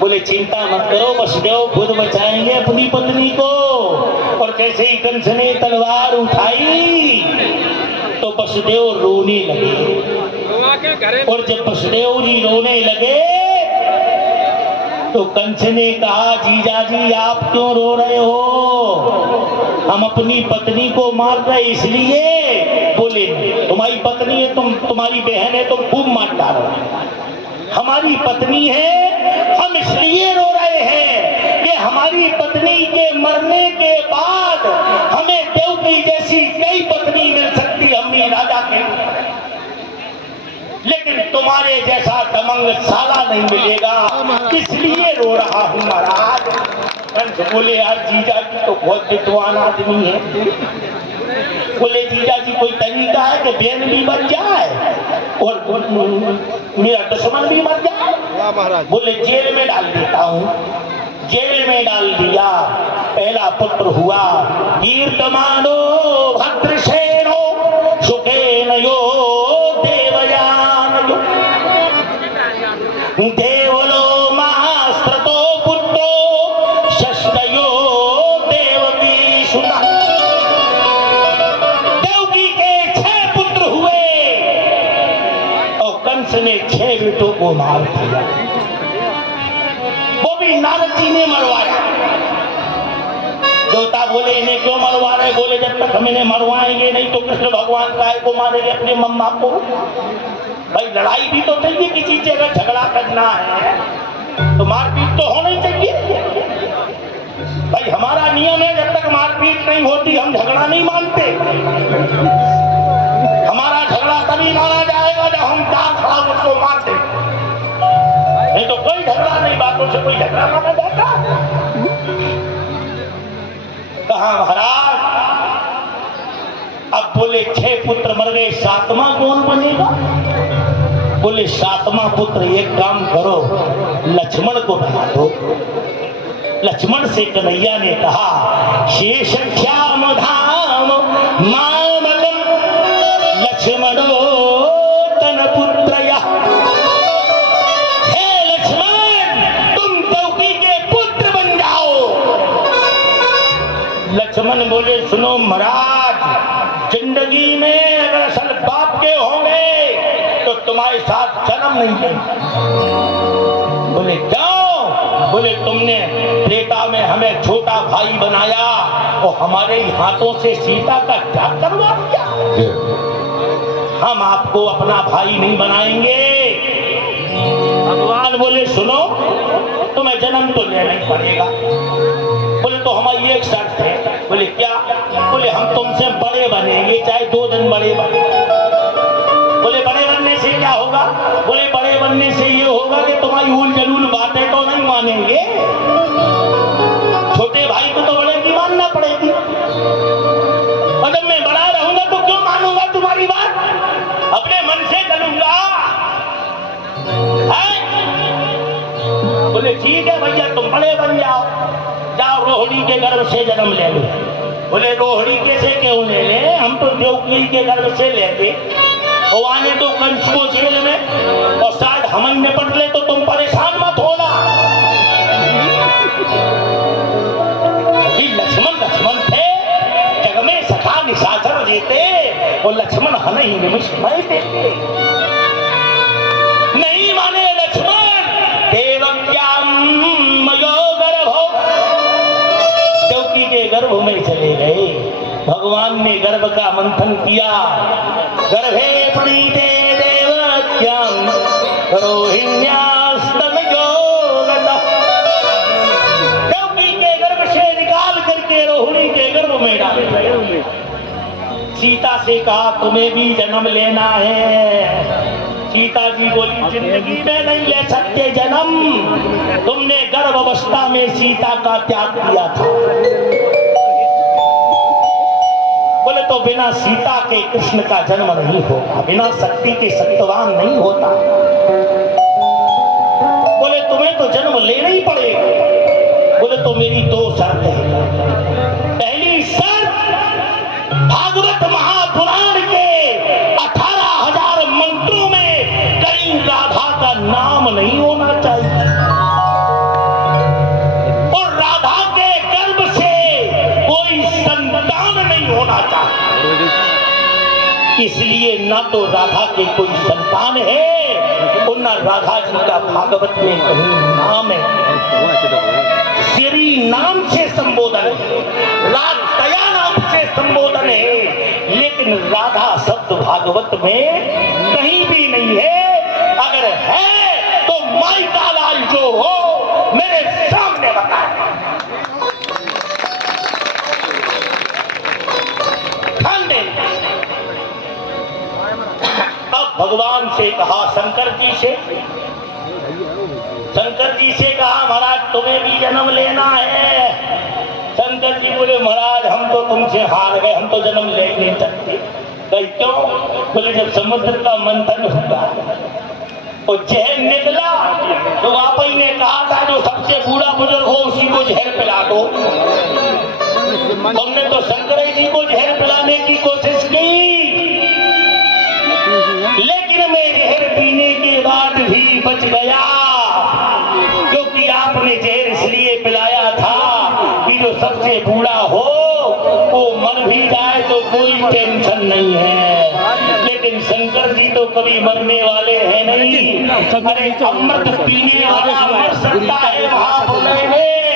बोले चिंता मत करो, वसुदेव खुद बचाएंगे अपनी पत्नी को। और कैसे ही कंस ने तलवार उठाई तो वसुदेव रोने लगे। और जब वसुदेव जी रोने लगे तो कंस ने कहा, जीजा जी आप क्यों रो रहे हो? हम अपनी पत्नी को मार रहे इसलिए। बोले तुम्हारी पत्नी है, तुम्हारी बहन है, तुम खूब मार डालो। हमारी पत्नी है, हम इसलिए रो रहे हैं कि हमारी पत्नी के मरने के बाद हमें देवकी जैसी कई पत्नी मिल सकती अम्मी राजा के, लेकिन तुम्हारे जैसा दमंग साला नहीं मिलेगा, इसलिए रो रहा हूं महाराज। कंस बोले यार जीजा जी तो बहुत विद्वान आदमी है। बोले जीजा जी कोई तरीका है कि बहन भी मर जाए और मेरा दुश्मन भी मर जाए? बोले जेल में डाल देता हूं। जेल में डाल दिया। पहला पुत्र हुआ कीर्तमानो भद्रसेनो सुखेन यो देवयान देवलो महास्त्रतो पुत्रो षष्ठयो देवकी सुता। देवकी के 6 पुत्र हुए और कंस ने 6 बेटों को मार दिया। वो भी नारद जी ने मरवाया। देवता बोले इन्हें क्यों मरवा रहे? बोले जब तक हम इन्हें मरवाएंगे नहीं तो कृष्ण भगवान काय को मारेंगे अपने मम्मा को। भाई लड़ाई भी तो चाहिए, किसी जगह झगड़ा करना है तो मारपीट तो होना ही चाहिए। भाई हमारा नियम है जब तक मारपीट नहीं होती हम झगड़ा नहीं मानते। हमारा झगड़ा तभी माना जाएगा जब हम दांत खड़ा उसको मार दें, नहीं तो कोई झगड़ा नहीं, बातों से कोई झगड़ा माना जाता। कहा महाराज अब बोले 6 पुत्र मर गए, 7वां कौन बनेगा? बोले 7वां पुत्र एक काम करो, लक्ष्मण को बना दो। लक्ष्मण से कन्हैया ने कहा शेषख्याम धाम मामकम लक्ष्मणो तन पुत्रया। हे लक्ष्मण तुम देवकी के पुत्र बन जाओ। लक्ष्मण बोले सुनो महाराज, जिंदगी में अगर असल बाप के होंगे तो तुम्हारे साथ जन्म नहीं देंगे। बोले क्यों? बोले तुमने त्रेता में हमें छोटा भाई बनाया और हमारे हाथों से सीता का त्याग करवा दिया। हम आपको अपना भाई नहीं बनाएंगे। भगवान बोले सुनो तुम्हें जन्म तो लेना ही पड़ेगा। बोले तो हमारी एक शर्त है। बोले क्या? बोले हम तुमसे बड़े बनेंगे, चाहे 2 दिन बड़े बने। बोले बड़े बनने से क्या होगा? बोले बड़े बनने से ये होगा कि तुम्हारी उल जलूल बातें तो नहीं मानेंगे, छोटे भाई को तो बड़े की मानना पड़ेगी। और जब मैं बड़ा रहूंगा तो क्यों मानूंगा तुम्हारी बात? अपने मन से चलूंगा। बोले ठीक है भैया तुम बड़े बन जाओ, जाओ रोहिणी के गर्भ से जन्म ले लो। बोले रोहिणी कैसे क्यों ले ले? हम तो देवकी के गर्भ से लेते। वो आने तो कंस को जेल में और शायद हम निपट ले तो तुम परेशान मत होना। लक्ष्मण थे, जग में सखा निशाचर जीते, और लक्ष्मण हमें ही निमिष में देते। नहीं माने लक्ष्मण, देवक्याम मयो गर्भो, देवकी के गर्भ में चले गए। भगवान ने गर्भ का मंथन किया। गर्भे प्रणीते देवक्याम रोहिण्यास्तनयो गतः। देवकी के गर्भ से निकाल करके रोहिणी के गर्भ में डाल दिया। सीता से कहा तुम्हें भी जन्म लेना है। सीता जी बोली जिंदगी में नहीं ले सकते जन्म, तुमने गर्भ अवस्था में सीता का त्याग किया था। बोले तो बिना सीता के कृष्ण का जन्म नहीं होगा, बिना शक्ति के सत्यवान नहीं होता। बोले तुम्हें तो जन्म लेना ही पड़ेगा। बोले तो मेरी 2 शर्तें हैं। पहली शर्त भागवत महापुराण के 18,000 मंत्रों में कहीं राधा का नाम नहीं होना चाहिए। इसलिए न तो राधा के कोई संतान है और न राधा जी का भागवत में कहीं नाम है। श्री नाम से संबोधन है, राधया नाम से संबोधन है, लेकिन राधा शब्द भागवत में कहीं भी नहीं है। अगर है तो माई का लाल जो हो मेरे सामने बताए। अब भगवान से कहा, शंकर जी से कहा, महाराज तुम्हें भी जन्म लेना है। शंकर जी बोले, महाराज हम तो तुमसे हार गए, हम तो जन्म ले नहीं सकते। क्यों? बोले जब समुद्र का मंथन हुआ और जहर निकला तो आप ही ने कहा था जो सबसे बूढ़ा बुजुर्ग हो उसी को जहर पिला दो। हमने तो शंकर जी को जहर पिलाने की कोशिश की, लेकिन मैं जहर पीने के बाद भी बच गया, क्योंकि आपने जहर इसलिए पिलाया था कि जो सबसे बूढ़ा हो वो मर भी जाए तो कोई टेंशन नहीं है। लेकिन शंकर जी तो कभी मरने वाले हैं नहीं। अरे अमृत पीने वाला मर सकता है महाप्रलय में।